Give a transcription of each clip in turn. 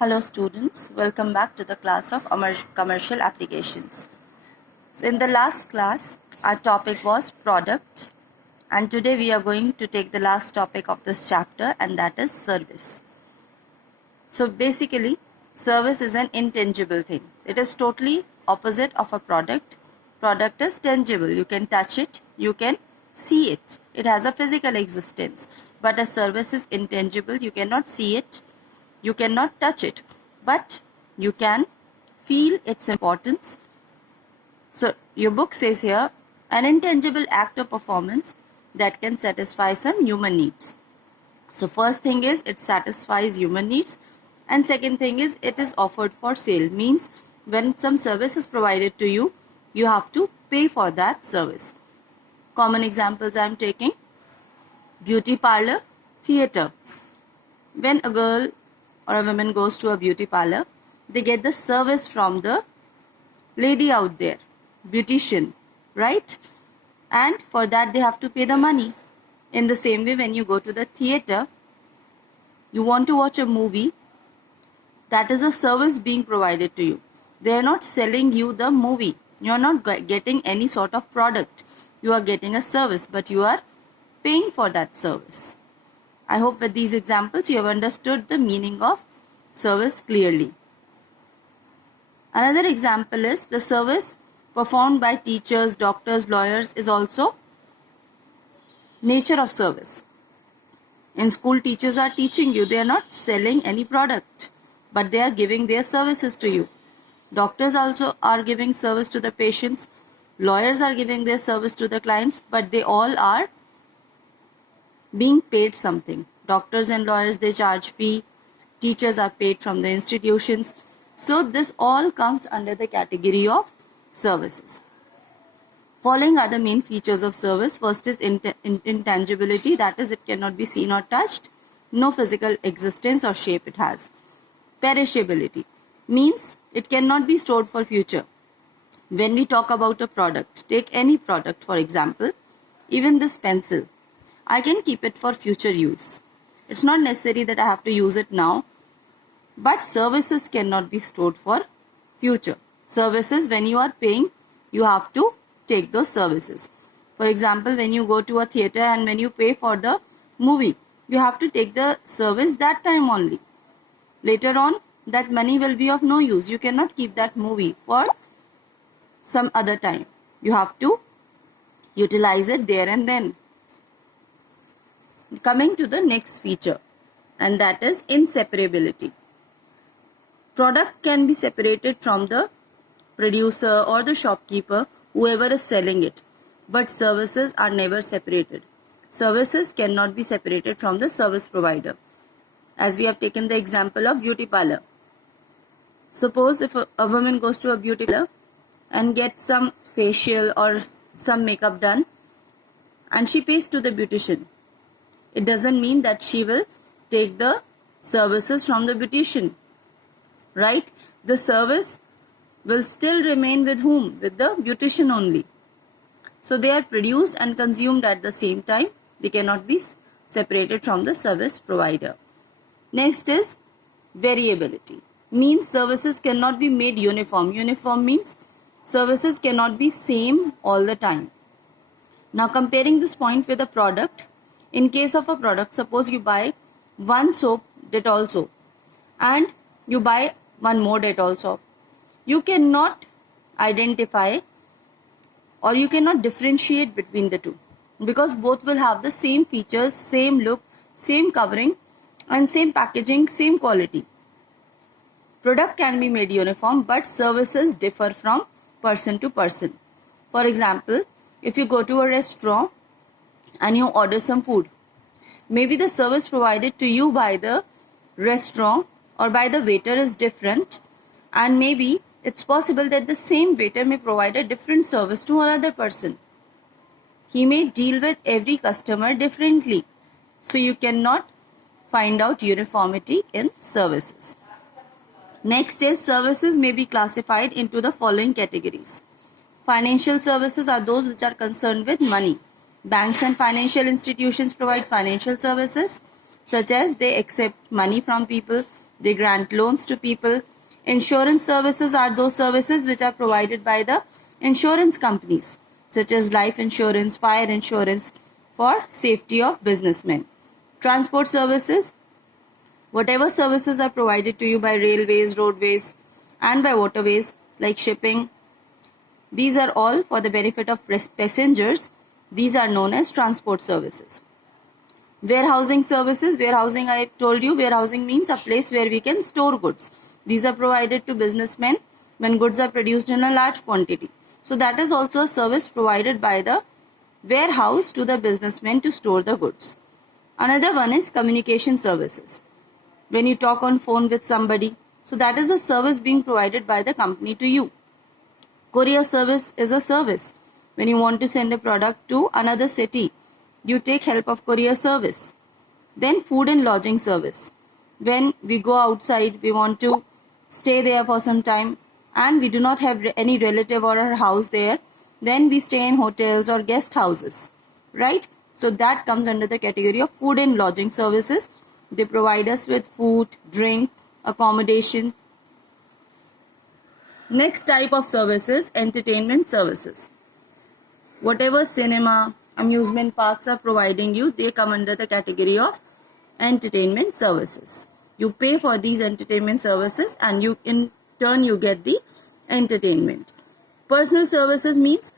Hello students, welcome back to the class of commercial applications. So in the last class, our topic was product, and today we are going to take the last topic of this chapter, and that is service. So basically, service is an intangible thing. It is totally opposite of a product. Product is tangible. You can touch it, you can see it. It has a physical existence. But a service is intangible. You cannot see it, you cannot touch it, but you can feel its importance. So your book says here, an intangible act of performance that can satisfy some human needs. So first thing is it satisfies human needs, and second thing is it is offered for sale. Means when some service is provided to you, you have to pay for that service. Common examples I am taking: beauty parlor, theatre. When a girl or a woman goes to a beauty parlor, they get the service from the lady out there, beautician, right? And for that they have to pay the money. In the same way, when you go to the theater, you want to watch a movie, that is a service being provided to you. They are not selling you the movie. You are not getting any sort of product. You are getting a service, but you are paying for that service. I hope with these examples you have understood the meaning of service clearly. Another example is the service performed by teachers, doctors, lawyers is also nature of service. In school, teachers are teaching you. They are not selling any product, but they are giving their services to you. Doctors also are giving service to the patients. Lawyers are giving their service to the clients, but they all are being paid something. Doctors and lawyers, they charge fee. Teachers are paid from the institutions. So this all comes under the category of services. Following are the main features of service. First is intangibility, that is it cannot be seen or touched. No physical existence or shape it has. Perishability means it cannot be stored for future. When we talk about a product, take any product for example, even this pencil, I can keep it for future use. It's not necessary that I have to use it now, but services cannot be stored for future. Services, when you are paying, you have to take those services. For example, when you go to a theater and when you pay for the movie, you have to take the service that time only. Later on, that money will be of no use. You cannot keep that movie for some other time. You have to utilize it there and then. Coming to the next feature, and that is inseparability. Product can be separated from the producer or the shopkeeper, whoever is selling it, but services are never separated. Services cannot be separated from the service provider. As we have taken the example of beauty parlor. Suppose if a woman goes to a beauty parlor and gets some facial or some makeup done, and she pays to the beautician. It doesn't mean that she will take the services from the beautician, right? The service will still remain with whom? With the beautician only. So they are produced and consumed at the same time. They cannot be separated from the service provider. Next is variability. Means services cannot be made uniform. Uniform means services cannot be same all the time. Now comparing this point with a product, in case of a product, suppose you buy one soap, Dettol soap, and you buy one more Dettol soap. You cannot identify or you cannot differentiate between the two, because both will have the same features, same look, same covering and same packaging, same quality. Product can be made uniform, but services differ from person to person. For example, if you go to a restaurant and you order some food, maybe the service provided to you by the restaurant or by the waiter is different, and maybe it's possible that the same waiter may provide a different service to another person. He may deal with every customer differently. So you cannot find out uniformity in services. Next is services may be classified into the following categories. Financial services are those which are concerned with money. Banks and financial institutions provide financial services, such as they accept money from people, They grant loans to people. Insurance services are those services which are provided by the insurance companies, such as life insurance, fire insurance, for safety of businessmen. Transport services, whatever services are provided to you by railways, roadways, and by waterways like shipping, these are all for the benefit of passengers. These are known as transport services. Warehousing services, warehousing, I told you, warehousing means a place where we can store goods. These are provided to businessmen when goods are produced in a large quantity. So that is also a service provided by the warehouse to the businessmen to store the goods. Another one is communication services. When you talk on phone with somebody, so that is a service being provided by the company to you. Courier service is a service. When you want to send a product to another city, you take help of courier service. Then food and lodging service. When we go outside, we want to stay there for some time and we do not have any relative or a house there, then we stay in hotels or guest houses, right? So that comes under the category of food and lodging services. They provide us with food, drink, accommodation. Next type of services, entertainment services. Whatever cinema, amusement parks are providing you, they come under the category of entertainment services. You pay for these entertainment services and you in turn you get the entertainment. Personal services means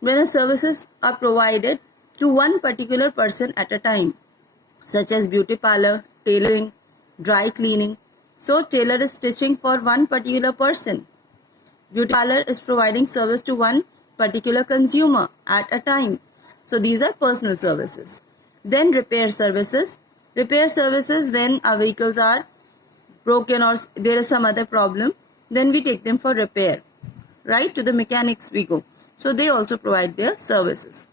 when the services are provided to one particular person at a time, such as beauty parlor, tailoring, dry cleaning. So tailor is stitching for one particular person. Beauty parlor is providing service to one particular consumer at a time. So these are personal services. Then repair services. Repair services when our vehicles are broken or there is some other problem, then we take them for repair, right? To the mechanics we go. So they also provide their services.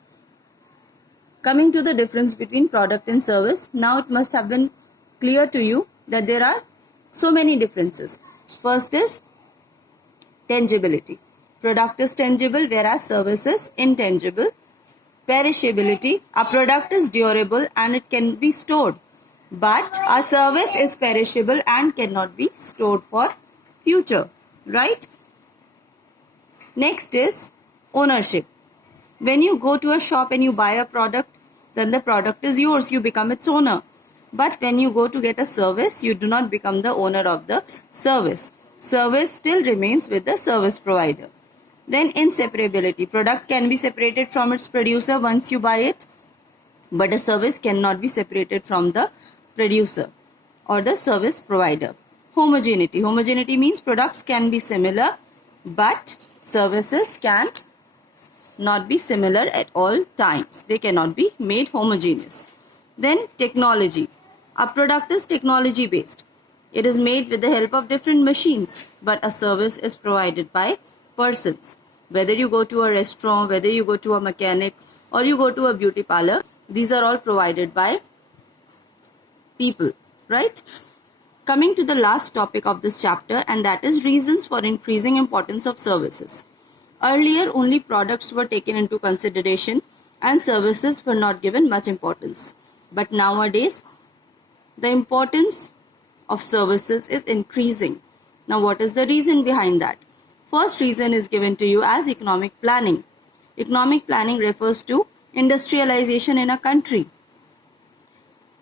Coming to the difference between product and service, now it must have been clear to you that there are so many differences. First is tangibility. Product is tangible, whereas service is intangible. Perishability. A product is durable and it can be stored, but a service is perishable and cannot be stored for future, right? Next is ownership. When you go to a shop and you buy a product, then the product is yours, you become its owner. But when you go to get a service, you do not become the owner of the service. Service still remains with the service provider. Then inseparability. Product can be separated from its producer once you buy it, but a service cannot be separated from the producer or the service provider. Homogeneity. Homogeneity means products can be similar, but services can not be similar at all times. They cannot be made homogeneous. Then technology. A product is technology based. It is made with the help of different machines, but a service is provided by persons. Whether you go to a restaurant, whether you go to a mechanic, or you go to a beauty parlor, these are all provided by people, right? Coming to the last topic of this chapter, and that is reasons for increasing importance of services. Earlier, only products were taken into consideration and services were not given much importance. But nowadays, the importance of services is increasing. Now, what is the reason behind that? First reason is given to you as economic planning. Economic planning refers to industrialization in a country.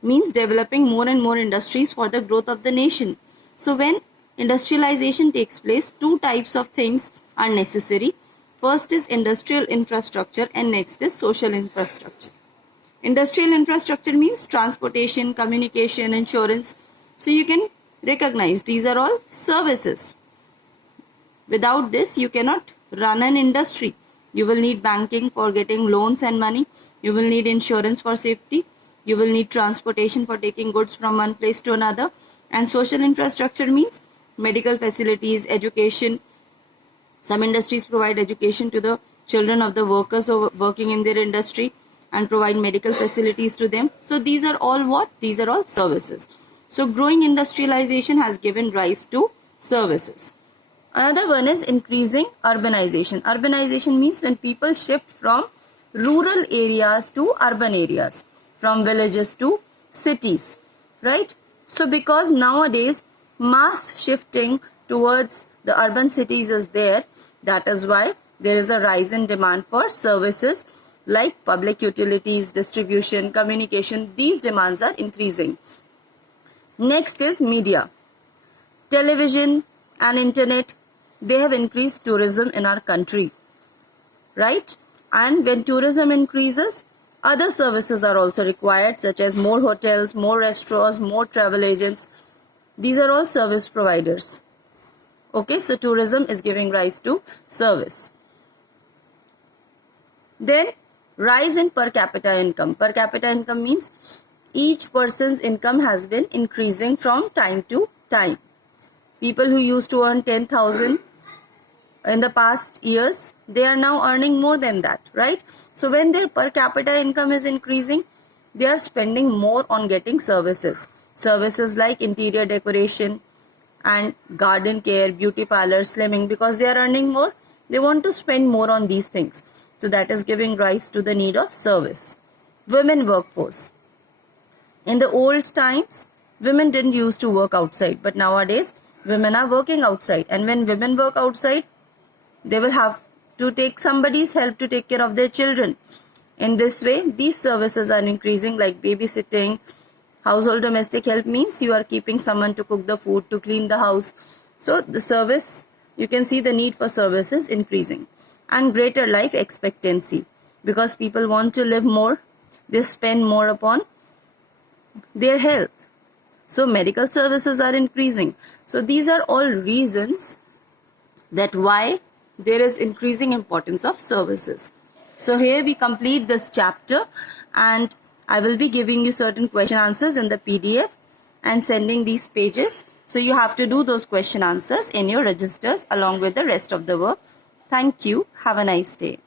Means developing more and more industries for the growth of the nation. So when industrialization takes place, two types of things are necessary. First is industrial infrastructure and next is social infrastructure. Industrial infrastructure means transportation, communication, insurance. So you can recognize these are all services. Without this, you cannot run an industry. You will need banking for getting loans and money. You will need insurance for safety. You will need transportation for taking goods from one place to another. And social infrastructure means medical facilities, education. Some industries provide education to the children of the workers who are working in their industry and provide medical facilities to them. So these are all what? These are all services. So growing industrialization has given rise to services. Another one is increasing urbanization. Urbanization means when people shift from rural areas to urban areas, from villages to cities, right? So because nowadays mass shifting towards the urban cities is there. That is why there is a rise in demand for services like public utilities, distribution, communication. These demands are increasing. Next is media. Television and internet, they have increased tourism in our country, right? And when tourism increases, other services are also required, such as more hotels, more restaurants, more travel agents. These are all service providers. Okay, so tourism is giving rise to service. Then rise in per capita income. Per capita income means each person's income has been increasing from time to time. People who used to earn 10,000 in the past years, they are now earning more than that, right? So when their per capita income is increasing, they are spending more on getting services. Services like interior decoration and garden care, beauty parlor, slimming, because they are earning more, they want to spend more on these things. So that is giving rise to the need of service. Women workforce. In the old times, women didn't used to work outside, but nowadays women are working outside, and when women work outside, they will have to take somebody's help to take care of their children. In this way, these services are increasing, like babysitting. Household domestic help means you are keeping someone to cook the food, to clean the house. So the service, you can see the need for services increasing. And greater life expectancy, because people want to live more, they spend more upon their health. So medical services are increasing. So these are all reasons that why there is increasing importance of services. So here we complete this chapter, and I will be giving you certain question answers in the PDF and sending these pages. So you have to do those question answers in your registers along with the rest of the work. Thank you. Have a nice day.